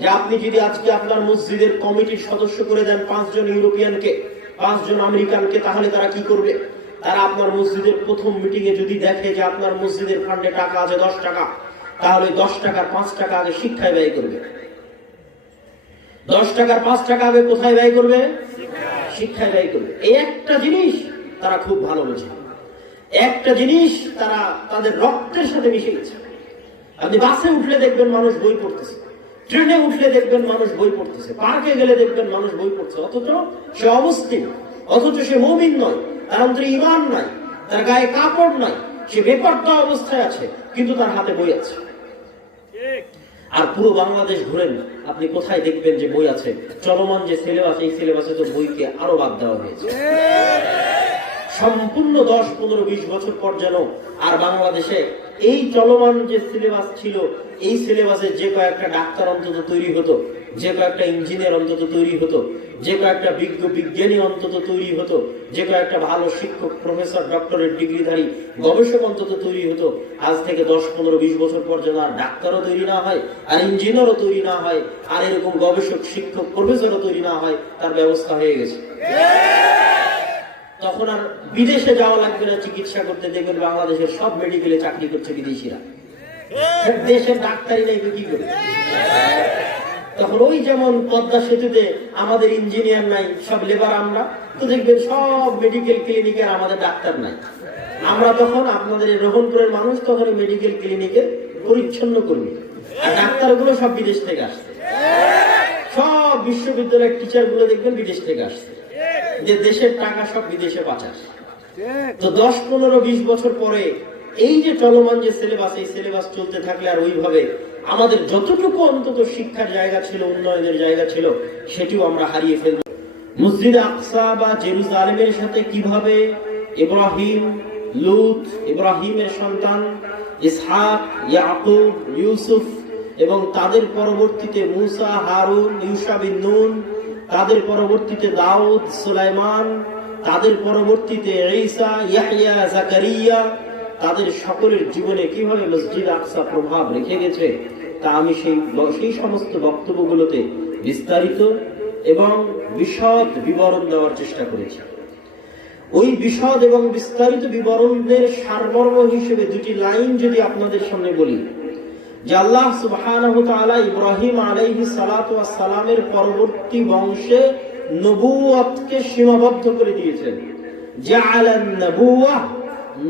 যে আপনি যদি আজকে আপনার মসজিদের কমিটির সদস্য করে দেন পাঁচজন ইউরোপিয়ানকে, পাঁচজন আমেরিকানকে, তাহলে তারা কি করবে? তারা আপনার মসজিদের প্রথম মিটিং এ যদি দেখে যে আপনার মসজিদের ফান্ডে টাকা আছে দশ টাকা, তাহলে দশ টাকার পাঁচ টাকা আগে শিক্ষায় ব্যয় করবে। দশ টাকার পাঁচ টাকা আগে কোথায় ব্যয় করবে? শিক্ষায় ব্যয় করবে। এই একটা জিনিস তারা খুব ভালো বোঝে। একটা জিনিস তারা তাদের রক্তের সাথে মিশে গেছে। আপনি বাসে উঠলে দেখবেন মানুষ বই পড়তেছে। ট্রেনে উঠলে দেখবেন মানুষ বই পড়তেছে পার্কে গেলে দেখবেন মানুষ বই পড়ছে। অথচ সে অবস্থিত অথচ সে মমিন নয় তার অন্তরে ইমান নাই তার গায়ে কাপড় নাই সে বেপর্দা অবস্থায় আছে কিন্তু তার হাতে বই আছে। আর পুরো বাংলাদেশ ঘুরেন আপনি কোথায় দেখবেন যে বই আছে? চলমান যে সিলেবাস এই সিলেবাসে তো বইকে আরও বাদ দেওয়া হয়েছে। সম্পূর্ণ দশ পনেরো বিশ বছর পর যেন আর বাংলাদেশে এই চলমান যে সিলেবাস ছিল, এই সিলেবাসে যে কয়েকটা ডাক্তার অন্তত তৈরি হতো, যে কয়েকটা ইঞ্জিনিয়ার অন্তত তৈরি হতো, যে কয়েকটা বিজ্ঞ বিজ্ঞানী অন্তত তৈরি হতো, যে কয়েকটা ভালো শিক্ষক প্রফেসর ডক্টরের ডিগ্রিধারী, গবেষক অন্তত তৈরি হতো, আজ থেকে দশ, পনেরো, বিশ বছর পর যেন আর ডাক্তারও তৈরি না হয়, আর ইঞ্জিনিয়ারও তৈরি না হয়, আর এরকম গবেষক, শিক্ষক প্রফেসরও তৈরি না হয়, তার ব্যবস্থা হয়ে গেছে। তখন আর বিদেশে যাওয়া লাগবে না, চিকিৎসা করতে। দেখবেন বাংলাদেশের সব মেডিকেলে চাকরি করছে বিদেশিরা। দেশের ডাক্তারি নাই কি করবে তখন ওই যেমন পদ্মা সেতুতে আমাদের ইঞ্জিনিয়ার নাই, সব লেবার আমরা, তো দেখবেন সব মেডিকেল ক্লিনিকে আমাদের ডাক্তার নাই। আমরা তখন আপনাদের রোহনপুরের মানুষ তখন মেডিকেল ক্লিনিকে পরিচ্ছন্ন করবি আর ডাক্তারগুলো সব বিদেশ থেকে আসছে। সব বিশ্ববিদ্যালয়ের টিচারগুলো দেখবেন বিদেশ থেকে আসছে। যে দেশের টাকা সব বিদেশে পাচার তো দশ পনেরো বিশ বছর পরে এই যে চলমান যে সিলেবাস এই সিলেবাস চলতে থাকলে আর ওইভাবে আমাদের যতটুকু অন্তত শিক্ষার জায়গা ছিল উন্নয়নের জায়গা ছিল সেটিও আমরা হারিয়ে ফেলব। মসজিদ আকসা বা জেরুজালেমের সাথে কীভাবে ইব্রাহিম লুত ইব্রাহিমের সন্তান ইসহাক ইয়াকুব ইউসুফ এবং তাদের পরবর্তীতে মুসা হারুন ইউসা বিন নুন তাদের পরবর্তীতে দাউদ, সুলাইমান, তাদের পরবর্তীতে ঈসা, ইয়াহইয়া, জাকারিয়া, তাদের সকলের জীবনে কীভাবে মসজিদ আকসা প্রভাব রেখে গেছে, তা আমি সেই সেই সমস্ত বক্তব্যগুলোতে বিস্তারিত এবং বিশদ বিবরণ দেওয়ার চেষ্টা করেছি। ওই বিশদ এবং বিস্তারিত বিবরণদের সারমর্ম হিসেবে দুটি লাইন যদি আপনাদের সামনে বলি আলাইহি পরবর্তী বংশে সীমাবদ্ধ করে দিয়েছেন।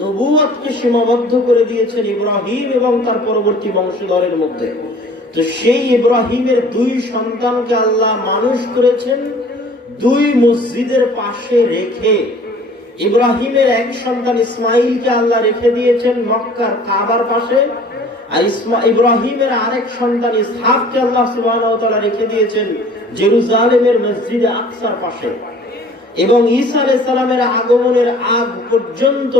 নবুয়তকে সীমাবদ্ধ করে দিয়েছেন ইব্রাহিম এবং তার পরবর্তী বংশধরের মধ্যে। তো সেই ইব্রাহিমের দুই সন্তানকে আল্লাহ মানুষ করেছেন, দুই মসজিদের পাশে রেখে। ইব্রাহিমের এক সন্তান ইসমাইলকে আল্লাহ রেখে দিয়েছেন মক্কার কাবার পাশে। আর ইসমা ইব্রাহিমের আরেক সন্তান ইসহাককে আল্লাহ তাআলা রেখে দিয়েছেন জেরুজালেমের মসজিদে আকসার পাশে। এবং ঈসা সালামের আগমনের আগ পর্যন্ত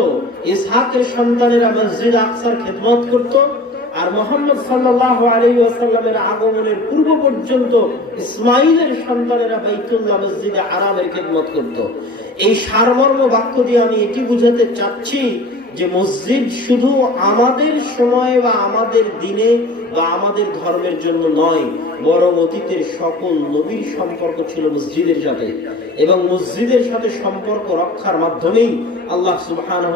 ইসহাকের সন্তানেরা মসজিদ আকসার খেদমত করত আর মোহাম্মদ সাল্লাল্লাহু আলাইহি ওয়াসাল্লামের আগমনের পূর্ব পর্যন্ত ইসমাইলের সন্তানেরা বাইতুল্লাহ মসজিদে আরামের খেদমত করত। এই সারমর্ম বাক্য দিয়ে আমি এটি বুঝাতে চাচ্ছি যে মসজিদ শুধু আমাদের সময় বা আমাদের দিনে বা আমাদের ধর্মের জন্য নয়, বরং অতীতের সকল নবীর সম্পর্ক ছিল মসজিদের সাথে। এবং মসজিদের সাথে সম্পর্ক রক্ষার মাধ্যমেই আল্লাহ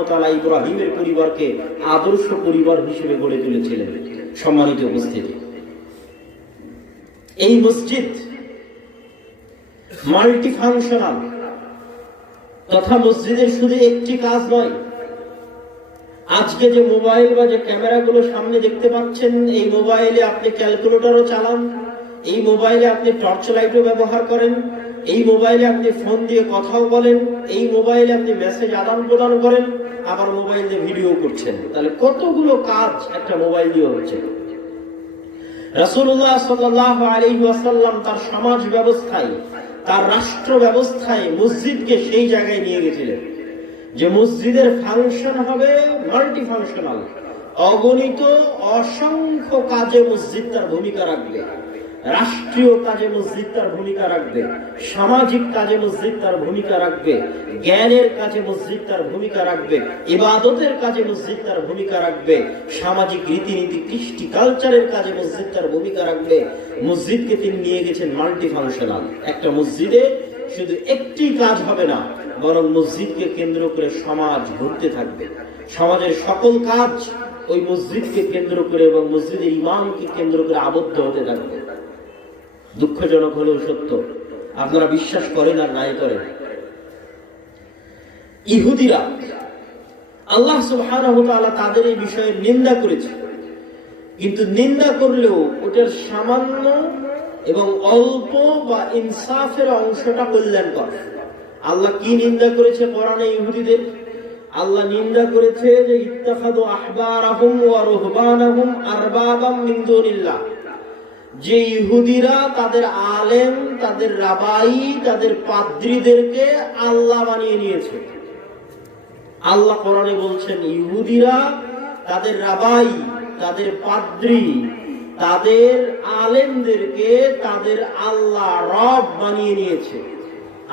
তাআলা ইব্রাহিমের পরিবারকে আদর্শ পরিবার হিসেবে গড়ে তুলেছিলেন। সম্মানিত উপস্থিতি। এই মসজিদ মাল্টি ফাংশনাল তথা মসজিদের শুধু একটি কাজ নয় আজকে যে মোবাইল বা যে ক্যামেরাগুলো সামনে দেখতে পাচ্ছেন, এই মোবাইলে আপনি ক্যালকুলেটরও চালান, এই মোবাইলে আপনি টর্চ লাইটও ব্যবহার করেন, এই মোবাইলে আপনি ফোন দিয়ে কথাও বলেন, এই মোবাইলে আপনি মেসেজ আদান প্রদান করেন, আবার মোবাইল দিয়ে ভিডিও করছেন। তাহলে কতগুলো কাজ একটা মোবাইল দিয়ে হচ্ছে। রাসূলুল্লাহ সাল্লাল্লাহু আলাইহি ওয়াসাল্লাম তার সমাজ ব্যবস্থায়, তার রাষ্ট্র ব্যবস্থায় মসজিদকে সেই জায়গায় নিয়ে গেছিলেন। যে মসজিদের ফাংশন হবে মাল্টি ফাংশনাল অগণিত অসংখ্য কাজে মসজিদ তার ভূমিকা রাখবে। রাষ্ট্রীয় কাজে মসজিদ তার ভূমিকা রাখবে। সামাজিক কাজে মসজিদ তার ভূমিকা রাখবে। জ্ঞানের কাজে মসজিদ তার ভূমিকা রাখবে। ইবাদতের কাজে মসজিদ তার ভূমিকা রাখবে। সামাজিক রীতিনীতি, কৃষ্টি কালচারের কাজে মসজিদ তার ভূমিকা রাখবে। মসজিদকে তিনি নিয়ে গেছেন মাল্টি ফাংশনাল একটা মসজিদে শুধু একটি কাজ হবে না বরং মসজিদকে কেন্দ্র করে সমাজ ঘুরতে থাকবে। সমাজের সকল কাজ ওই মসজিদকে কেন্দ্র করে এবং মসজিদের ইমামকে কেন্দ্র করে আবদ্ধ হতে থাকবে। দুঃখজনক হলেও সত্য, আপনারা বিশ্বাস করেন আর নাই করেন। ইহুদিরা, আল্লাহ তাআলা তাদের এই বিষয়ে নিন্দা করেছে। কিন্তু নিন্দা করলেও ওটার সামান্য এবং অল্প বা ইনসাফের অংশটা কল্যাণকর। আল্লাহ কি নিন্দা করেছে কোরআনে ইহুদিদের? আল্লাহ নিন্দা করেছে যে ইত্তাখাদু আহবারাহুম ওয়া রুহবানাহুম আরবাবাম মিন দুনিল্লাহ। যে ইহুদিরা তাদের আলেম, তাদের রাবাই, তাদের পাদ্রীদেরকে আল্লাহ বানিয়ে নিয়েছে। আল্লাহ কোরআনে বলছেন, ইহুদিরা তাদের রাবাই, তাদের পাদ্রী, তাদের আলেমদেরকে তাদের আল্লাহ রব বানিয়ে নিয়েছে।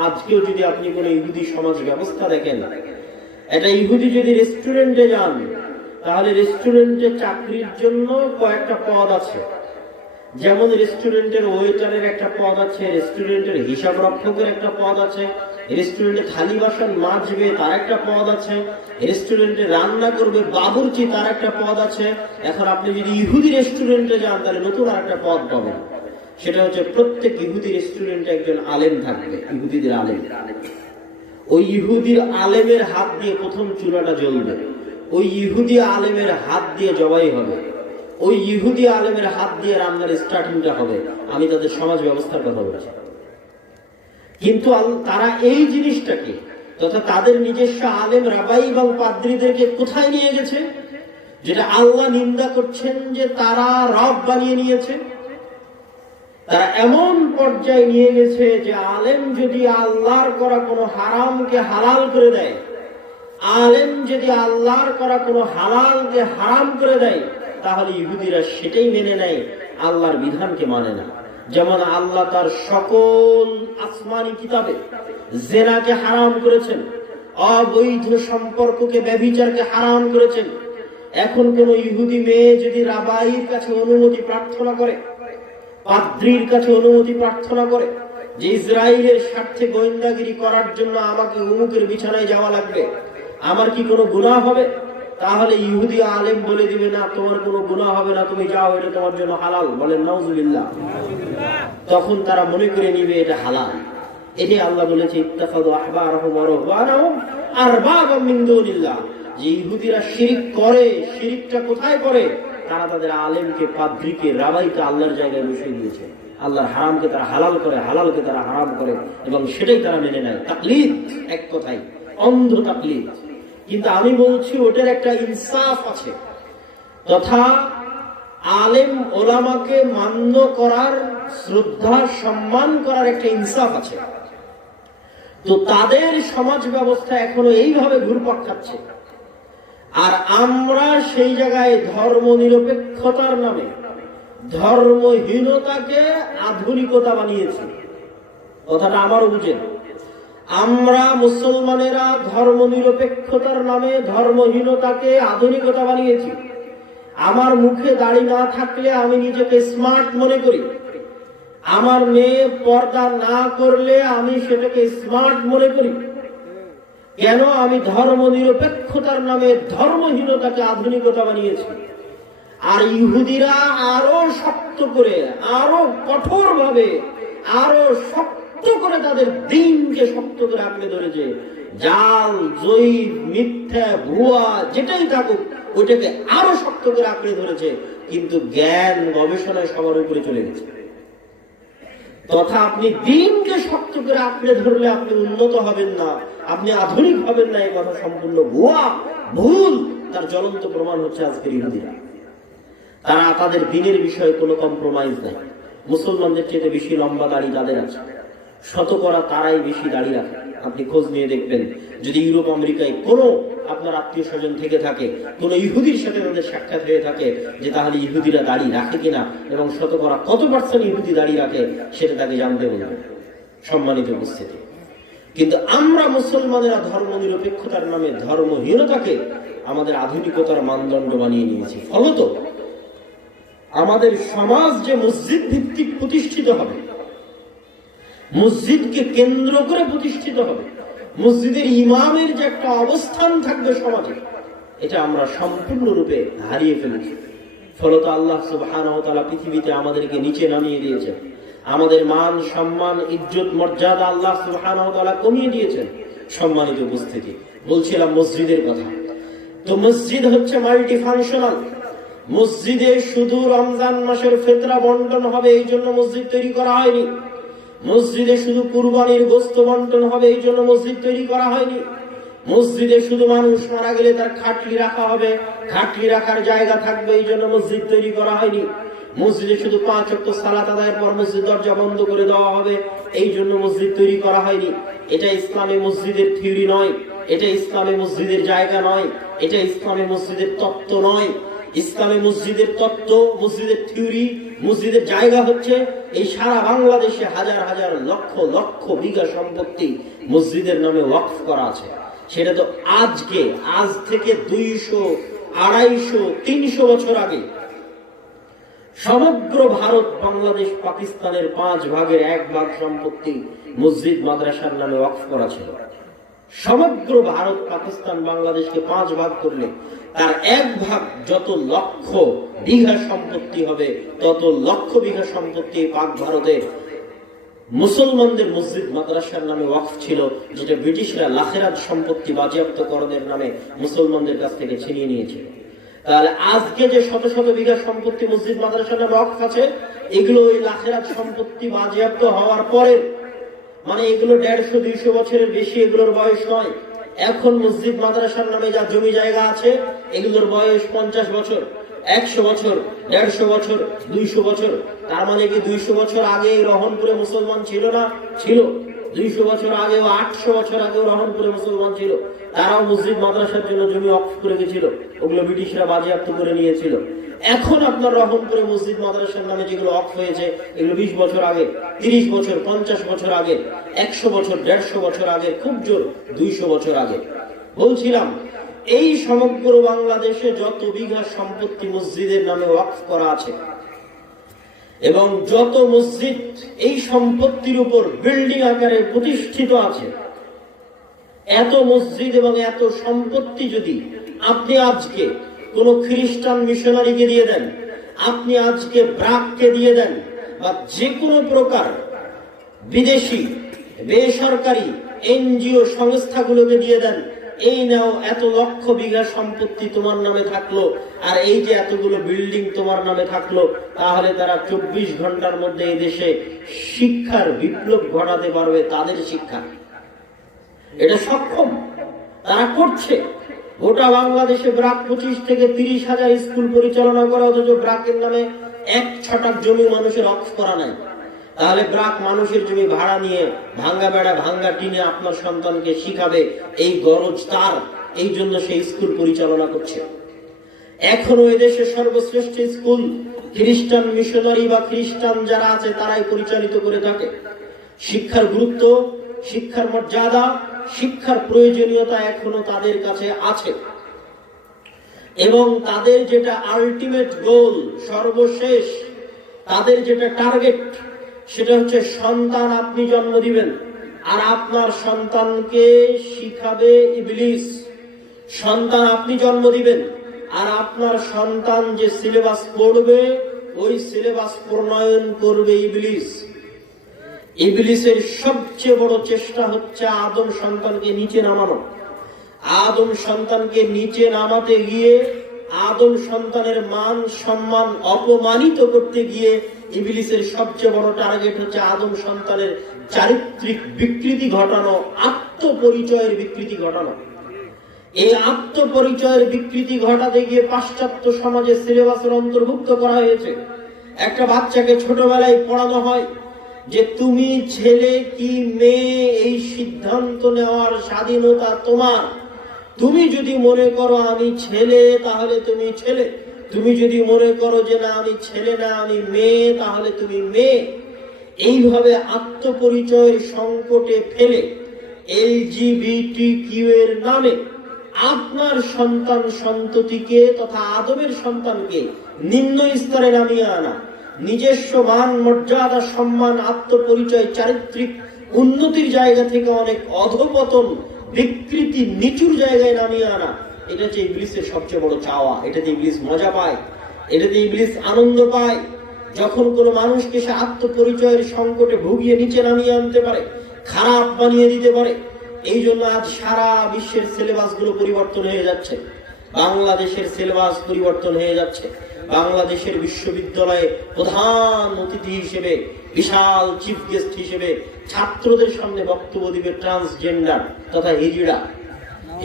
আজকেও যদি আপনি কোনো ইহুদি সমাজ ব্যবস্থা দেখেন এটা ইহুদি যদি রেস্টুরেন্টে যান, তাহলে রেস্টুরেন্টে চাকরির জন্য কয়েকটা পদ আছে। যেমন রেস্টুরেন্টের ওয়েটারের একটা পদ আছে রেস্টুরেন্টের হিসাব রক্ষকের একটা পদ আছে রেস্টুরেন্টে থালি বাসন মাজবে তার একটা পদ আছে রেস্টুরেন্টে রান্না করবে বাবুর্চি তার একটা পদ আছে। এখন আপনি যদি ইহুদি রেস্টুরেন্টে যান, তাহলে নতুন আর একটা পদ পাবেন। সেটা হচ্ছে প্রত্যেক ইহুদি রেস্টুরেন্টে একজন আলেম থাকবে, ইহুদিদের আলেম। ওই ইহুদির আলেমের হাত দিয়ে প্রথম চূড়াটা জ্বলবে। ওই ইহুদি আলেমের হাত দিয়ে জবাই হবে। ওই ইহুদি আলেমের হাত দিয়ে রান্নার স্টার্টিংটা হবে। আমি তাদের সমাজ ব্যবস্থার কথা বলছি। কিন্তু তারা এই জিনিসটাকে তথা তাদের নিজস্ব আলেম রাবাই এবং পাদ্রীদেরকে কোথায় নিয়ে গেছে? যেটা আল্লাহ নিন্দা করছেন যে তারা রব বানিয়ে নিয়েছে। তারা এমন পর্যায়ে নিয়ে গেছে যে আলেম যদি আল্লাহর করা কোনো হারামকে হালাল করে দেয়, আলেম যদি আল্লাহর করা কোনো হালালকে হারাম করে দেয়, তাহলে ইহুদিরা সেটাই মেনে নেয়, আল্লাহর বিধানকে মানে না। যেমন আল্লাহ তার সকল আসমানি কিতাবে জেনাকে হারাম করেছেন, অবৈধ সম্পর্ককে, ব্যভিচারকে হারাম করেছেন। এখন কোন ইহুদি মেয়ে যদি রাবাইয়ের কাছে অনুমতি প্রার্থনা করে পাদ্রির কাছে অনুমতি প্রার্থনা করে যে ইসরায়েলের স্বার্থে গোয়েন্দাগিরি করার জন্য আমাকে উমুকের বিছানায় যাওয়া লাগবে। আমার কি কোনো গুনাহ হবে? তাহলে ইহুদি আলেম বলে দিবে, না, তোমার কোনো গুনাহ হবে না, তুমি যাও, এটা তোমার জন্য হালাল। বলেন, নাউজুবিল্লাহ। তখন তারা মনে করে নিবে, এটা হালাল। এটাই আল্লাহ বলেছে ইত্তাখাদু আহবারাহুম ওয়া রুহবানাহুম আরবাবাম মিন দুনিল্লাহ। যে ইহুদিরা শিরিক করে, শিরিকটা কোথায় করে তারা তাদের আলেমকে, পাদ্রিকে, রাবাইকে আল্লাহর জায়গায় বসিয়ে দিয়েছে। আল্লাহর হারামকে তারা হালাল করে, হালালকে তারা হারাম করে এবং সেটাই তারা মেনে নেয়। তাকলিদ এক কথাই অন্ধ তাকলিদ। কিন্তু আমি বলছি, ওটার একটা ইনসাফ আছে। তথা আলেম ওলামাকে মান্য করার, শ্রদ্ধা, সম্মান করার একটা ইনসাফ আছে। তো তাদের সমাজ ব্যবস্থা এখনও এইভাবে ঘুরপাক খাচ্ছে। আর আমরা সেই জায়গায় ধর্ম নিরপেক্ষতার নামে ধর্মহীনতাকে আধুনিকতা বানিয়েছি। কথাটা আমারও বুঝেন। আমরা মুসলমানেরা ধর্ম নিরপেক্ষতার নামে ধর্মহীনতাকে আধুনিকতা বানিয়েছি। আমার মুখে দাড়ি না থাকলে আমি নিজেকে স্মার্ট মনে করি। আমার মেয়ে পর্দা না করলে আমি সেটাকে স্মার্ট মনে করি। কেন আমি ধর্ম নিরপেক্ষতার নামে ধর্মহীনতাকে আধুনিকতা বানিয়েছি? আর ইহুদিরা আরও শক্ত করে, আরও কঠোর ভাবে আরও শক্ত করে তাদের দিনকে শক্ত করে আঁকড়ে ধরেছে। জাল জয়ীব মিথ্যা, ভুয়া, যেটাই থাকুক, ওইটাকে আরও শক্ত করে আঁকড়ে ধরেছে। কিন্তু জ্ঞান গবেষণায় সবার উপরে চলে গেছে। তথা আপনি দিনকে শক্ত করে আঁকড়ে ধরলে আপনি উন্নত হবেন না। আপনি আধুনিক হবেন না, এই কথা সম্পূর্ণ ভুয়া, ভুল। তার জ্বলন্ত প্রমাণ হচ্ছে আজকের ইহুদিরা। তারা তাদের দিনের বিষয়ে কোনো কম্প্রোমাইজ নেই। মুসলমানদের চেয়ে বেশি লম্বা দাড়ি তাদের আছে। শতকরা তারাই বেশি দাড়ি রাখে। আপনি খোঁজ নিয়ে দেখবেন, যদি ইউরোপ, আমেরিকায় কোনো আপনার আত্মীয় স্বজন থেকে থাকে, কোন ইহুদির সাথে তাদের সাক্ষাৎ হয়ে থাকে যে তাহলে ইহুদিরা দাড়ি রাখে কিনা এবং শতকরা কত পার্সেন্ট ইহুদি দাড়ি রাখে সেটা তাকে জানতে বলবে সম্মানিত উপস্থিতি। কিন্তু আমরা মুসলমানেরা ধর্ম নিরপেক্ষতার নামে ধর্মহীনতাকে আমাদের আধুনিকতার মানদণ্ড বানিয়ে নিয়েছি। ফলত আমাদের সমাজ যে মসজিদ ভিত্তিক প্রতিষ্ঠিত হবে, মসজিদকে কেন্দ্র করে প্রতিষ্ঠিত হবে মসজিদের ইমামের যে একটা অবস্থান থাকবে সমাজে, এটা আমরা সম্পূর্ণরূপে হারিয়ে ফেলেছি। ফলত আল্লাহ সুবহানাহু ওয়া পৃথিবীতে আমাদেরকে নিচে নামিয়ে দিয়েছেন। আমাদের মান, সম্মান, ইজ্জত, মর্যাদা আল্লাহ তাআলা কমিয়ে দিয়েছেন সম্মানিত উপস্থিতি। বলছিলাম মসজিদের কথা। তো মসজিদ হচ্ছে মাল্টি ফাংশনাল মসজিদে শুধু রমজান মাসের ফেতরা বন্টন হবে এই জন্য মসজিদ তৈরি করা হয়নি। মসজিদে শুধু কুরবানির গোস্ত বন্টন হবে, এই জন্য মসজিদ তৈরি করা হয়নি। মসজিদে শুধু মানুষ মারা গেলে তার খাটলি রাখা হবে খাটলি রাখার জায়গা থাকবে, এই জন্য মসজিদ তৈরি করা হয়নি। মসজিদে শুধু পাঁচ অক্ট সালাত আদায়ের পর মসজিদ দরজা বন্ধ করে দেওয়া হবে, এই জন্য মসজিদ তৈরি করা হয়নি। এটা ইসলামী মসজিদের থিওরি নয়, এটা ইসলামী মসজিদের জায়গা নয়, এটা ইসলামী মসজিদের তত্ত্ব নয়। ইসলামী মসজিদের তত্ত্ব, মসজিদের থিওরি, মসজিদের জায়গা হচ্ছে এই সারা বাংলাদেশে হাজার হাজার লক্ষ লক্ষ বিঘা সম্পত্তি মসজিদের নামে ওয়াকফ করা আছে। সেটা তো আজকে, আজ থেকে দুইশো, আড়াইশো, তিনশো বছর আগে সমগ্র ভারত, বাংলাদেশ, পাকিস্তানের পাঁচ ভাগের এক ভাগ সম্পত্তি মসজিদ, মাদ্রাসার নামে ওয়াকফ করা ছিল। সমগ্র ভারত, পাকিস্তান, বাংলাদেশকে পাঁচ ভাগ করলে তার এক ভাগ যত লক্ষ বিঘা সম্পত্তি হবে, তত লক্ষ বিঘা সম্পত্তি পাক ভারতে মুসলমানদের মসজিদ মাদ্রাসার নামে ওয়াকফ ছিল, যেটা ব্রিটিশরা লাখেরাত সম্পত্তি বাজেয়াপ্তকরণের নামে মুসলমানদের কাছ থেকে ছিনিয়ে নিয়েছিল। তাহলে আজকে যে শত শত বিঘা সম্পত্তি মসজিদ মাদ্রাসার নামে ওয়াকফ আছে, এগুলো ওই লাখেরাত সম্পত্তি বাজেয়াপ্ত হওয়ার পরে মানে এগুলো দেড়শো, দুইশো বছরের বেশি, এগুলোর বয়স নয়। এখন মসজিদ মাদ্রাসার নামে যা জমি জায়গা আছে, এগুলোর বয়স পঞ্চাশ বছর, একশো বছর, দেড়শো বছর, দুইশো বছর। তার মানে কি দুইশো বছর আগে রহনপুরে মুসলমান ছিল না? ছিল। দুইশো বছর আগেও, আটশো বছর আগেও রহনপুরে মুসলমান ছিল। তারাও মসজিদ মাদ্রাসার জন্য জমি অক্ষ করে গেছিল। ওগুলো ব্রিটিশরা বাজেয়াপ্ত করে নিয়েছিল। এখন আপনার রহনপুরে মসজিদ মাদ্রাসার নামে যেগুলো অফ হয়েছে, এগুলো বিশ বছর আগে, তিরিশ বছর, পঞ্চাশ বছর আগে, একশো বছর, দেড়শো বছর আগে, খুব জোর, দুইশো বছর আগে। বলছিলাম, এই সমগ্র বাংলাদেশে যত বিঘা সম্পত্তি মসজিদের নামে ওয়াকফ করা আছে, এবং যত মসজিদ এই সম্পত্তির উপর বিল্ডিং আকারে প্রতিষ্ঠিত আছে, এত মসজিদ এবং এত সম্পত্তি যদি আপনি আজকে কোন খ্রিস্টান মিশনারিকে দিয়ে দেন। আপনি আজকে ব্রাককে দিয়ে দেন বা যে কোনো প্রকার বিদেশি, বেসরকারি এনজিও সংস্থাগুলোকে দিয়ে দেন, এই নাও এত লক্ষ বিঘা সম্পত্তি তোমার নামে থাকল, আর এই যে এতগুলো বিল্ডিং তোমার নামে থাকল, তাহলে তারা চব্বিশ ঘণ্টার মধ্যে এই দেশে শিক্ষার বিপ্লব ঘটাতে পারবে তাদের শিক্ষা। এটা সক্ষম, তারা করছে। গোটা বাংলাদেশে ব্রাক পঁচিশ থেকে তিরিশ হাজার স্কুল পরিচালনা করা, অথচ ব্রাকের নামে এক ছটাক জমি মানুষের অফ করা নাই। তাহলে ব্রাক মানুষের জমি ভাড়া নিয়ে ভাঙ্গা বেড়া, ভাঙ্গা টিনে আপনার সন্তানকে শিখাবে, এই গরজ তার, এই জন্য সেই স্কুল পরিচালনা করছে। এখনও এদেশে সর্বশ্রেষ্ঠ স্কুল, খ্রিস্টান মিশনারি বা খ্রিস্টান যারা আছে, তারাই পরিচালিত করে থাকে। শিক্ষার গুরুত্ব, শিক্ষার মর্যাদা শিক্ষার প্রয়োজনীয়তা এখনও তাদের কাছে আছে। এবং তাদের যেটা আলটিমেট গোল সর্বশেষ, তাদের যেটা টার্গেট সেটা হচ্ছে সন্তান আপনি জন্ম দিবেন। আর আপনার সন্তানকে শিখাবে ইবলিস। সন্তান আপনি জন্ম দিবেন। আর আপনার সন্তান যে সিলেবাস পড়বে, ওই সিলেবাস প্রণয়ন করবে ইবলিস। ইবলিসের সবচেয়ে বড় চেষ্টা হচ্ছে আদম সন্তানকে নিচে নামানো। আদম সন্তানকে নিচে নামাতে গিয়ে আদম সন্তানের মান সম্মান অপমানিত করতে গিয়ে ইবলিসের সবচেয়ে বড় টার্গেট হচ্ছে আদম সন্তানের চারিত্রিক বিকৃতি ঘটানো, আত্মপরিচয়ের বিকৃতি ঘটানো। এই আত্মপরিচয়ের বিকৃতি ঘটাতে গিয়ে পাশ্চাত্য সমাজে সিলেবাসের অন্তর্ভুক্ত করা হয়েছে। একটা বাচ্চাকে ছোটবেলায় পড়ানো হয় যে তুমি ছেলে কি মেয়ে, এই সিদ্ধান্ত নেওয়ার স্বাধীনতা তোমার। তুমি যদি মনে করো আমি ছেলে, তাহলে তুমি ছেলে। তুমি যদি মনে করো যে না, আমি ছেলে না, আমি মেয়ে, তাহলে তুমি মেয়ে। এইভাবে আত্মপরিচয়ের সংকটে ফেলে এলজিবিটি এর নামে আপনার সন্তান সন্ততিকে তথা আদমের সন্তানকে নিম্ন স্তরে নামিয়ে আনা। নিজস্ব মান, মর্যাদা, সম্মান, আত্মপরিচয়, চারিত্রিক উন্নতির জায়গা থেকে অনেক অধপতন বিকৃতি নিচুর জায়গায় নামিয়ে আনা। এটা হচ্ছে ইংলিশের সবচেয়ে বড় চাওয়া এটাতে ইংলিশ মজা পায় এটাতে ইংলিশ আনন্দ পায়, যখন কোনো মানুষকে সে আত্মপরিচয়ের সংকটে ভুগিয়ে নিচে নামিয়ে আনতে পারে, খারাপ বানিয়ে দিতে পারে, এই জন্য আজ সারা বিশ্বের সিলেবাসগুলো পরিবর্তন হয়ে যাচ্ছে। বাংলাদেশের সিলেবাস পরিবর্তন হয়ে যাচ্ছে। বাংলাদেশের বিশ্ববিদ্যালয়ে প্রধান অতিথি হিসেবে, বিশাল চিফ গেস্ট হিসেবে ছাত্রদের সামনে বক্তব্য দিবে ট্রান্সজেন্ডার তথা হিজিড়া।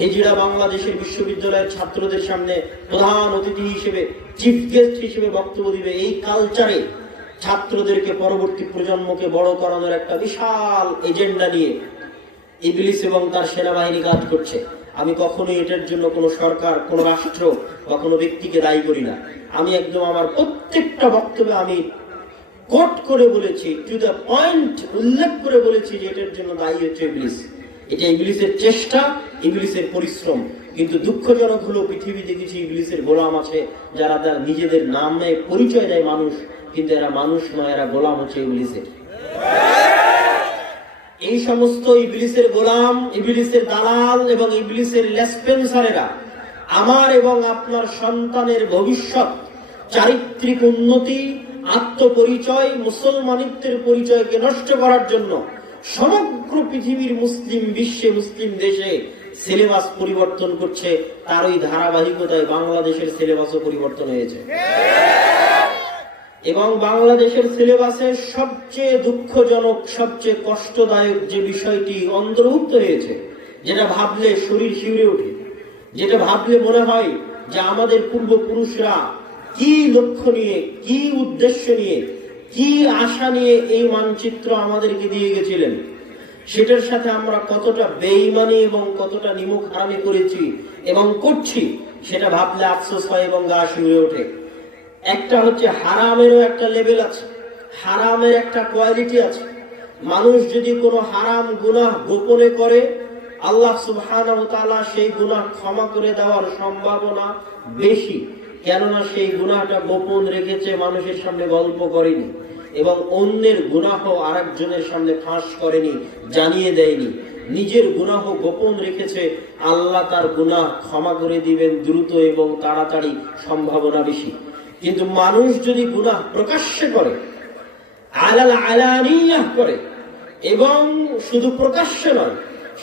হিজিড়া বাংলাদেশের বিশ্ববিদ্যালয়ের ছাত্রদের সামনে প্রধান অতিথি হিসেবে চিফ গেস্ট হিসেবে বক্তব্য দিবে এই কালচারে ছাত্রদেরকে পরবর্তী প্রজন্মকে বড় করানোর একটা বিশাল এজেন্ডা নিয়ে ইবলিস এবং তার সেনাবাহিনী কাজ করছে। আমি কখনোই এটার জন্য কোনো সরকার, কোনো রাষ্ট্র বা কোনো ব্যক্তিকে দায়ী করি না। আমি একদম আমার প্রত্যেকটা বক্তব্যে আমি কোট করে বলেছি টু দ্য পয়েন্ট উল্লেখ করে বলেছি যে এটার জন্য দায়ী হচ্ছে ইংলিশ এটা ইংলিশের চেষ্টা ইংলিশের পরিশ্রম। কিন্তু দুঃখজনক হলো, পৃথিবীতে কিছু ইংলিশের গোলাম আছে, যারা তার নিজেদের নামে পরিচয় দেয় মানুষ, কিন্তু এরা মানুষ নয়, এরা গোলাম হচ্ছে ইংলিশের এই সমস্ত ইবলিসের গোলাম, ইবলিসের দালাল এবং ইবলিসের লেসপেন্সারেরা আমার এবং আপনার সন্তানের ভবিষ্যৎ, চারিত্রিক উন্নতি, আত্মপরিচয়, মুসলমানিত্বের পরিচয়কে নষ্ট করার জন্য সমগ্র পৃথিবীর মুসলিম বিশ্বে, মুসলিম দেশে সিলেবাস পরিবর্তন করছে। তার ওই ধারাবাহিকতায় বাংলাদেশের সিলেবাসও পরিবর্তন হয়েছে। এবং বাংলাদেশের সিলেবাসে সবচেয়ে দুঃখজনক, সবচেয়ে কষ্টদায়ক যে বিষয়টি অন্তর্ভুক্ত হয়েছে, যেটা ভাবলে শরীর শিউরে ওঠে, যেটা ভাবলে মনে হয় যে আমাদের পূর্বপুরুষরা কি লক্ষ্য নিয়ে, কি উদ্দেশ্য নিয়ে, কি আশা নিয়ে এই মানচিত্র আমাদেরকে দিয়ে গেছিলেন, সেটার সাথে আমরা কতটা বেইমানি এবং কতটা নিমুখ হারামি করেছি এবং করছি, সেটা ভাবলে আফসোস হয় এবং গা শিউরে ওঠে। একটা হচ্ছে হারামেরও একটা লেভেল আছে, হারামের একটা কোয়ালিটি আছে। মানুষ যদি কোনো হারাম গুনাহ গোপনে করে, আল্লাহ ওয়া সেই গুনাহ ক্ষমা করে দেওয়ার সম্ভাবনা বেশি। কেননা সেই গুনাহটা গোপন রেখেছে, মানুষের সামনে গল্প করেনি এবং অন্যের গুনাহ আরেকজনের সামনে ফাঁস করেনি, জানিয়ে দেয়নি। নিজের গুনাহ গোপন রেখেছে, আল্লাহ তার গুনাহ ক্ষমা করে দিবেন দ্রুত এবং তাড়াতাড়ি সম্ভাবনা বেশি। কিন্তু মানুষ যদি গুনাহ প্রকাশ্যে করে, আলাল আলানিয়াহ করে, এবং শুধু প্রকাশ্যে নয়,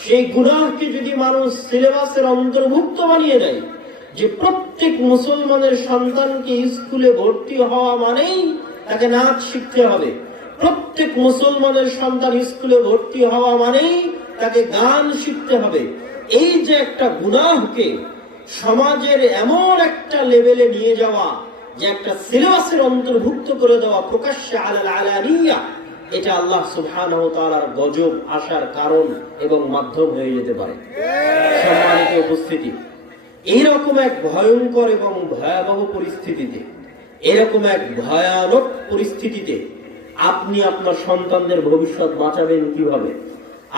সেই গুনাহকে যদি মানুষ সিলেবাসের অন্তর্ভুক্ত বানিয়ে দেয় যে প্রত্যেক মুসলমানের সন্তানকে স্কুলে ভর্তি হওয়া মানেই তাকে নাচ শিখতে হবে, প্রত্যেক মুসলমানের সন্তান স্কুলে ভর্তি হওয়া মানেই তাকে গান শিখতে হবে, এই যে একটা গুনাহকে সমাজের এমন একটা লেভেলে নিয়ে যাওয়া যে একটা সিলেবাসের অন্তর্ভুক্ত করে দেওয়া প্রকাশ্যে আলাল আলানিয়া এটা আল্লাহ তাআলার গজব আসার কারণ এবং মাধ্যম হয়ে যেতে পারে। সম্মানিত উপস্থিতি এইরকম এক ভয়ঙ্কর এবং ভয়াবহ পরিস্থিতিতে, এরকম এক ভয়ানক পরিস্থিতিতে আপনি আপনার সন্তানদের ভবিষ্যৎ বাঁচাবেন কীভাবে?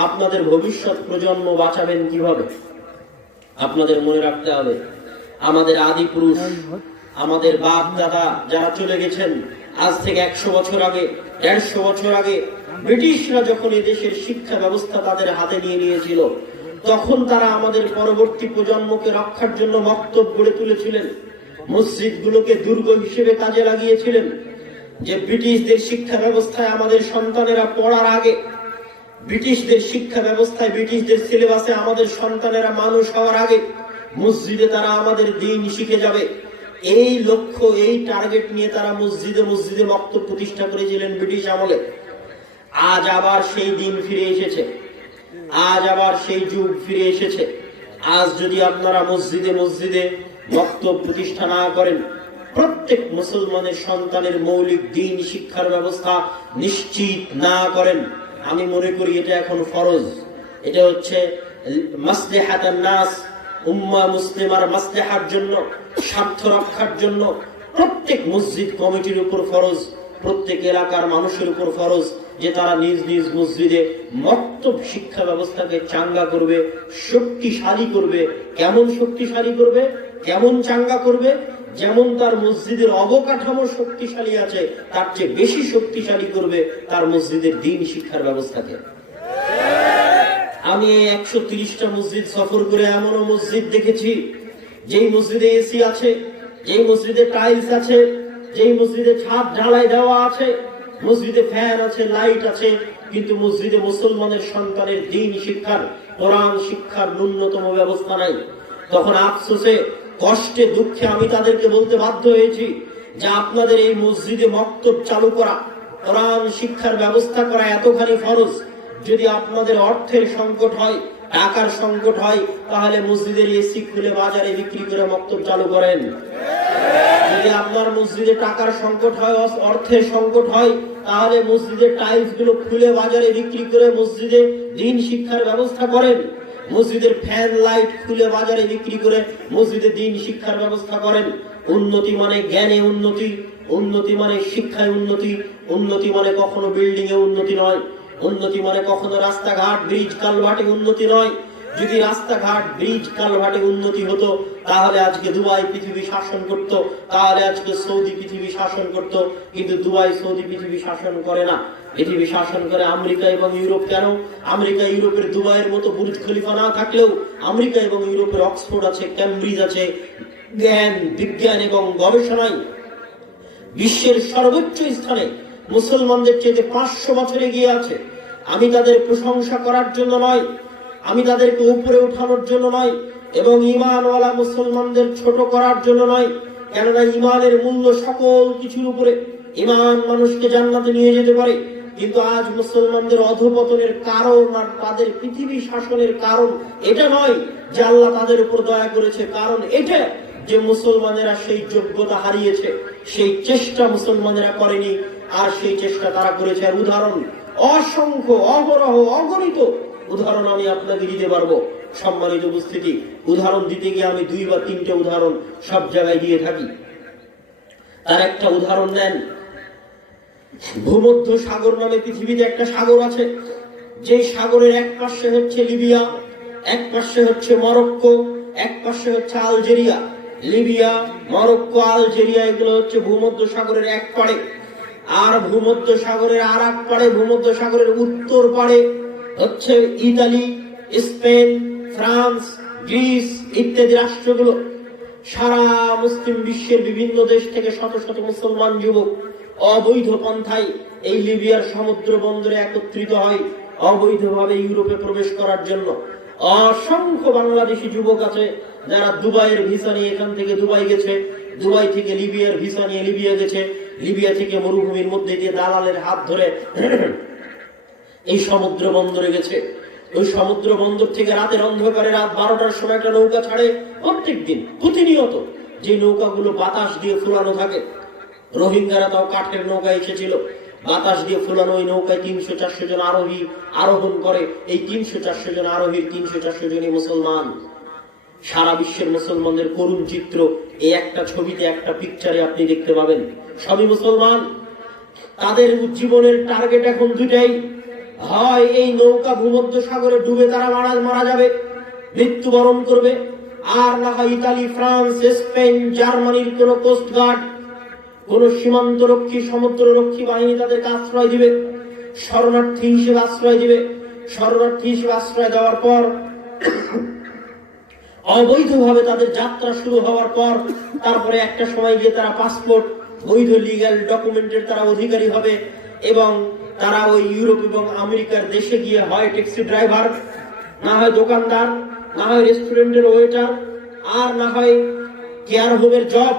আপনাদের ভবিষ্যৎ প্রজন্ম বাঁচাবেন কীভাবে? আপনাদের মনে রাখতে হবে, আমাদের আদি পুরুষ আমাদের বাপ, দাদা যারা চলে গেছেন, আজ থেকে একশো বছর আগে, দেড়শো বছর আগে ব্রিটিশরা যখন এই দেশের শিক্ষা ব্যবস্থা তাদের হাতে নিয়ে নিয়েছিল, তখন তারা আমাদের পরবর্তী প্রজন্মকে রক্ষার জন্য মক্তব গড়ে তুলেছিলেন। মসজিদ গুলোকে দুর্গ হিসেবে কাজে লাগিয়েছিলেন। যে ব্রিটিশদের শিক্ষা ব্যবস্থায় আমাদের সন্তানেরা পড়ার আগে, ব্রিটিশদের শিক্ষা ব্যবস্থায় ব্রিটিশদের সিলেবাসে আমাদের সন্তানেরা মানুষ হওয়ার আগে, মসজিদে তারা আমাদের দিন শিখে যাবে। এই লক্ষ্য, এই টার্গেট নিয়ে তারা মসজিদে মসজিদে বক্তব্য প্রতিষ্ঠা করেছিলেন ব্রিটিশ আমলে। আজ আবার সেই দিন ফিরে এসেছে। আজ আবার সেই যুগ ফিরে এসেছে। আজ যদি আপনারা মসজিদে মসজিদে বক্তব্য প্রতিষ্ঠা না করেন, প্রত্যেক মুসলমানের সন্তানের মৌলিক দিন, শিক্ষার ব্যবস্থা নিশ্চিত না করেন, আমি মনে করি এটা এখন ফরজ। এটা হচ্ছে মাসলেহাতান নাস উম্মা মুসলিমার মাসলেহার জন্য, স্বার্থ রক্ষার জন্য প্রত্যেক মসজিদ কমিটির উপর ফরজ, প্রত্যেক এলাকার মানুষের উপর ফরজ যে তারা নিজ নিজ মসজিদে মক্তব শিক্ষা ব্যবস্থাকে চাঙ্গা করবে, শক্তিশালী করবে। কেমন শক্তিশালী করবে? কেমন চাঙ্গা করবে? যেমন তার মসজিদের অবকাঠামো শক্তিশালী আছে, তার চেয়ে বেশি শক্তিশালী করবে তার মসজিদের দিন শিক্ষার ব্যবস্থাকে। আমি একশো তিরিশটা মসজিদ সফর করে এমনও মসজিদ দেখেছি। যেই মসজিদে এসি আছে, যেই মসজিদে টাইলস আছে, যেই মসজিদে ছাদ ঢালাই দেওয়া আছে, মসজিদে ফ্যান আছে লাইট আছে, কিন্তু মসজিদে মুসলমানের সন্তানের দিন শিক্ষার, কোরআন শিক্ষার ন্যূনতম ব্যবস্থা নাই। তখন আফসোসে, কষ্টে, দুঃখে আমি তাদেরকে বলতে বাধ্য হয়েছি যে আপনাদের এই মসজিদে মক্তব চালু করা, কোরআন শিক্ষার ব্যবস্থা করা এতখানি ফরজ যদি আপনাদের অর্থের সংকট হয়, টাকার সংকট হয়, তাহলে মসজিদের এসি খুলে বাজারে বিক্রি করে মক্তব চালু করেন। যদি আপনার মসজিদে টাকার সংকট হয় অর্থের সংকট হয়, তাহলে মসজিদের টাইলসগুলো খুলে বাজারে বিক্রি করে মসজিদে দিন শিক্ষার ব্যবস্থা করেন। মসজিদের ফ্যান লাইট খুলে বাজারে বিক্রি করে মসজিদে দিন শিক্ষার ব্যবস্থা করেন। উন্নতি মানে জ্ঞানে উন্নতি উন্নতি মানে শিক্ষায় উন্নতি উন্নতি মানে কখনো বিল্ডিং এ উন্নতি নয়। উন্নতি মানে কখনো রাস্তাঘাট, ব্রিজ কালভাটে উন্নতি নয়। যদি রাস্তাঘাট, ব্রিজ কালভাটে উন্নতি হতো, তাহলে আজকে দুবাই পৃথিবী শাসন করত, তাহলে আজকে সৌদি পৃথিবী শাসন করত, কিন্তু দুবাই, সৌদি পৃথিবী শাসন করে না। পৃথিবী শাসন করে আমেরিকা এবং ইউরোপ কেন? আমেরিকা, ইউরোপের দুবাইয়ের মতো বুর্জ খলিফা না থাকলেও আমেরিকা এবং ইউরোপের অক্সফোর্ড আছে ক্যামব্রিজ আছে, জ্ঞান, বিজ্ঞান এবং গবেষণায়। বিশ্বের সর্বোচ্চ স্থানে মুসলমানদের চেয়ে পাঁচশো বছর এগিয়ে আছে। আমি তাদের প্রশংসা করার জন্য নয়, আমি তাদেরকে উপরে উঠানোর জন্য নয় এবং ইমানওয়ালা মুসলমানদের ছোট করার জন্য নয়। কেননা ইমানের মূল্য সকল কিছুর উপরে। ইমান মানুষকে জান্নাতে নিয়ে যেতে পারে, কিন্তু আজ মুসলমানদের অধপতনের কারণ আর তাদের পৃথিবী শাসনের কারণ এটা নয় যে আল্লাহ তাদের উপর দয়া করেছে। কারণ এটা যে মুসলমানেরা সেই যোগ্যতা হারিয়েছে, সেই চেষ্টা মুসলমানেরা করেনি, আর সেই চেষ্টা তারা করেছে। আর উদাহরণ অসংখ্য অহরহ অগণিত উদাহরণ আমি আপনাকে দিতে পারব। সম্মানিত উপস্থিতি, উদাহরণ দিতে গিয়ে আমি দুই বা তিনটে উদাহরণ সব জায়গায় দিয়ে থাকি। তার একটা উদাহরণ নেন। ভূমধ্য সাগর নামে পৃথিবীতে একটা সাগর আছে। যে সাগরের এক পাশে হচ্ছে লিবিয়া, এক পাশে হচ্ছে মরক্কো, এক পাশে হচ্ছে আলজেরিয়া। লিবিয়া, মরক্কো, আলজেরিয়া, এগুলো হচ্ছে ভূমধ্য সাগরের এক পাড়ে। আর ভূমধ্য সাগরের আর এক পাড়ে, ভূমধ্য সাগরের উত্তর পাড়ে হচ্ছে ইতালি, স্পেন, ফ্রান্স, গ্রিস ইত্যাদি রাষ্ট্রগুলো। সারা মুসলিম বিশ্বের বিভিন্ন দেশ থেকে শত শত মুসলমান যুবক অবৈধ পন্থায় এই লিবিয়ার সমুদ্র বন্দরে একত্রিত হয় অবৈধভাবে ইউরোপে প্রবেশ করার জন্য। অসংখ্য বাংলাদেশি যুবক আছে যারা দুবাইয়ের ভিসা নিয়ে এখান থেকে দুবাই গেছে, দুবাই থেকে লিবিয়ার ভিসা নিয়ে লিবিয়া গেছে। লিবিয়া থেকে মরুভূমির মধ্যে দিয়ে দালালের হাত ধরে এই সমুদ্র বন্দরে গেছে। ওই সমুদ্র বন্দর থেকে রাতের অন্ধকারে রাত বারোটার সময় একটা নৌকা ছাড়ে প্রত্যেক দিন, প্রতিনিয়ত। যে নৌকাগুলো বাতাস দিয়ে ফুলানো থাকে, রোহিঙ্গারা তাও কাঠের নৌকা এসেছিল। বাতাস দিয়ে ফুলানো ওই নৌকায় তিনশো চারশো জন আরোহী আরোহণ করে। এই তিনশো চারশো জন আরোহীর তিনশো চারশো জনই মুসলমান। সারা বিশ্বের মুসলমানদের করুণ চিত্র, এই একটা ছবিতে একটা পিকচারে আপনি দেখতে পাবেন। সবই মুসলমান। তাদের জীবনের টার্গেট এখন দুটাই হয় এই নৌকা ভূমধ্য সাগরে ডুবে তারা মারা মারা যাবে, মৃত্যুবরণ করবে, আর না হয় ইতালি, ফ্রান্স, স্পেন, জার্মানির কোন কোস্ট গার্ড কোন সীমান্ত রক্ষী সমুদ্র রক্ষী বাহিনী তাদেরকে আশ্রয় দিবে, শরণার্থী হিসেবে আশ্রয় দিবে। শরণার্থী হিসেবে আশ্রয় দেওয়ার পর, অবৈধভাবে তাদের যাত্রা শুরু হওয়ার পর, তারপরে একটা সময় গিয়ে তারা পাসপোর্ট বৈধ লিগ্যাল ডকুমেন্টের তারা অধিকারী হবে এবং তারা ওই ইউরোপ এবং আমেরিকার দেশে গিয়ে হয় ট্যাক্সি ড্রাইভার না হয় দোকানদার, না হয় রেস্টুরেন্টের ওয়েটার আর না হয় কেয়ার হোমের জব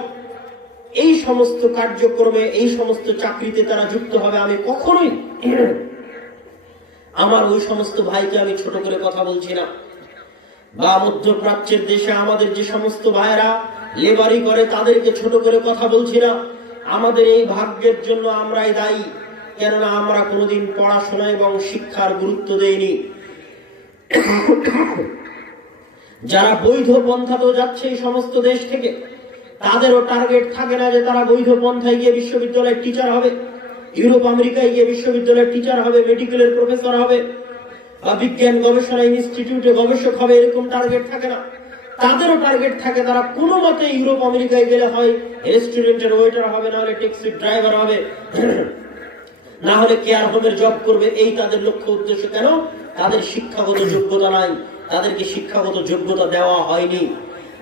এই সমস্ত কার্যক্রমে, এই সমস্ত চাকরিতে তারা যুক্ত হবে আমি কখনোই। আমার ওই সমস্ত ভাইকে আমি ছোট করে কথা বলছি না। বা মধ্যপ্রাচ্যের দেশে আমাদের যে সমস্ত ভাইয়েরা লেবারি করে, তাদেরকে ছোট করে কথা বলছি না। আমাদের এই ভাগ্যের জন্য আমরাই দায়ী। কেননা আমরা কোনোদিন পড়াশোনা এবং শিক্ষার গুরুত্ব দেইনি। যারা বৈধ পন্থাতেও যাচ্ছে এই সমস্ত দেশ থেকে, তাদেরও টার্গেট থাকে না যে তারা বৈধ পন্থায় গিয়ে বিশ্ববিদ্যালয়ের টিচার হবে, ইউরোপ, আমেরিকায় গিয়ে বিশ্ববিদ্যালয়ের টিচার হবে, মেডিকেলের প্রফেসর হবে, বা বিজ্ঞান গবেষণা ইনস্টিটিউটে গবেষক হবে, এরকম টার্গেট থাকে না। তাদেরও টার্গেট থাকে তারা কোনো মতে ইউরোপ, আমেরিকায় গেলে হয় রেস্টুরেন্টের ওয়েটার হবে, না হলে ট্যাক্সি ড্রাইভার হবে। না হলে কেয়ার হোমের জব করবে, এই তাদের লক্ষ্য উদ্দেশ্য কেন? তাদের শিক্ষাগত যোগ্যতা নাই। তাদেরকে শিক্ষাগত যোগ্যতা দেওয়া হয়নি।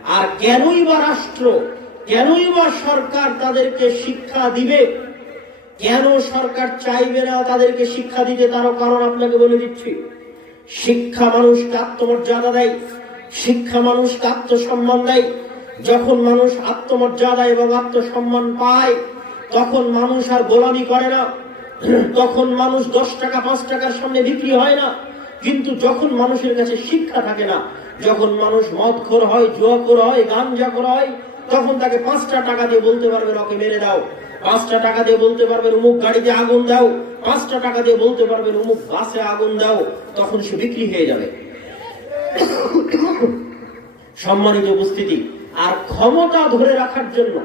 আর কেনই বা রাষ্ট্র, কেনই বা সরকার তাদেরকে শিক্ষা দিবে? কেন সরকার চাইবে না তাদেরকে শিক্ষা দিতে? তারও কারণ আপনাকে বলে দিচ্ছি। শিক্ষা মানুষকে আত্মমর্যাদা দেয়। শিক্ষা মানুষকে আত্মসম্মান দেয়। যখন মানুষ আত্মমর্যাদা এবং আত্মসম্মান পায়, তখন মানুষ আর গোলামি করে না। তখন মানুষ দশ টাকা, পাঁচ টাকার সামনে বিক্রি হয় না। কিন্তু যখন মানুষের কাছে শিক্ষা থাকে না, যখন মানুষ মদখোর হয়, জুয়াখোর হয়, গাঞ্জাখোর হয়, তখন তাকে পাঁচটা টাকা দিয়ে বলতে পারবে ওকে মেরে দাও। পাঁচটা টাকা দিয়ে বলতে পারবেন অমুক গাড়িতে আগুন দাও। পাঁচটা টাকা দিয়ে বলতে পারবেন অমুক বাসে আগুন দাও। তখন সে বিক্রি হয়ে যাবে। সম্মানিত উপস্থিতি, আর ক্ষমতা ধরে রাখার জন্য,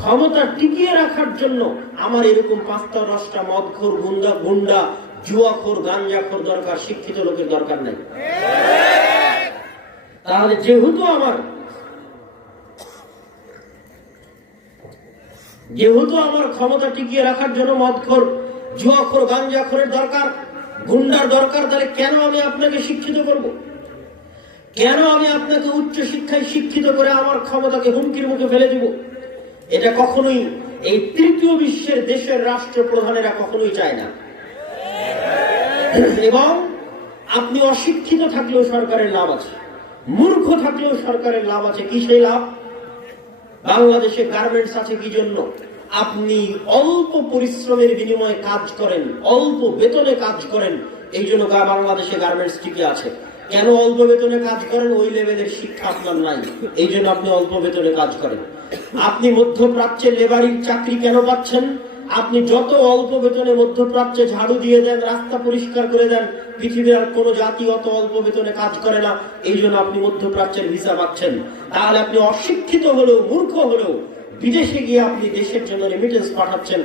ক্ষমতা টিকিয়ে রাখার জন্য আমার এরকম পাঁচটা, দশটা মদখোর, গুন্ডা গুন্ডা, জুয়াখোর, গাঞ্জাখোর দরকার, শিক্ষিত লোকের দরকার নেই। তাহলে যেহেতু আমার যেহেতু আমার ক্ষমতা টিকিয়ে রাখার জন্য মদখোর, জুয়াখোর, গাঞ্জাখোরের দরকার, গুন্ডার দরকার, তাহলে কেন আমি আপনাকে শিক্ষিত করব? কেন আমি আপনাকে উচ্চ শিক্ষায় শিক্ষিত করে আমার ক্ষমতাকে হুমকির মুখে ফেলে দিব? এটা কখনোই এই তৃতীয় বিশ্বের দেশের রাষ্ট্রপ্রধানেরা কখনোই চায় না। এবং আপনি অশিক্ষিত থাকলেও সরকারের লাভ আছে, মূর্খ থাকলেও সরকারের লাভ আছে। কি সেই লাভ? বাংলাদেশে গার্মেন্টস আছে কি জন্য? আপনি অল্প পরিশ্রমের বিনিময়ে কাজ করেন, অল্প বেতনে কাজ করেন, এই জন্য বাংলাদেশে গার্মেন্টস টিকে আছে। কেন অল্প বেতনে কাজ করেন? ওই লেভেলের শিক্ষা আপনার নাই। এই জন্য আপনি অল্প বেতনে কাজ করেন। আপনি মধ্যপ্রাচ্যের লেবারির চাকরি কেন পাচ্ছেন? আপনি যত অল্প বেতনে মধ্যপ্রাচ্যে ঝাড়ু দিয়ে দেন, রাস্তা পরিষ্কার করে দেন, পৃথিবীর আর কোনো জাতি অত অল্প বেতনে কাজ করে না, এই জন্য আপনি মধ্যপ্রাচ্যের ভিসা পাচ্ছেন। তাহলে আপনি অশিক্ষিত হলেও, মূর্খ হলেও, বিদেশে গিয়ে আপনি দেশের জন্য রেমিটেন্স পাঠাচ্ছেন।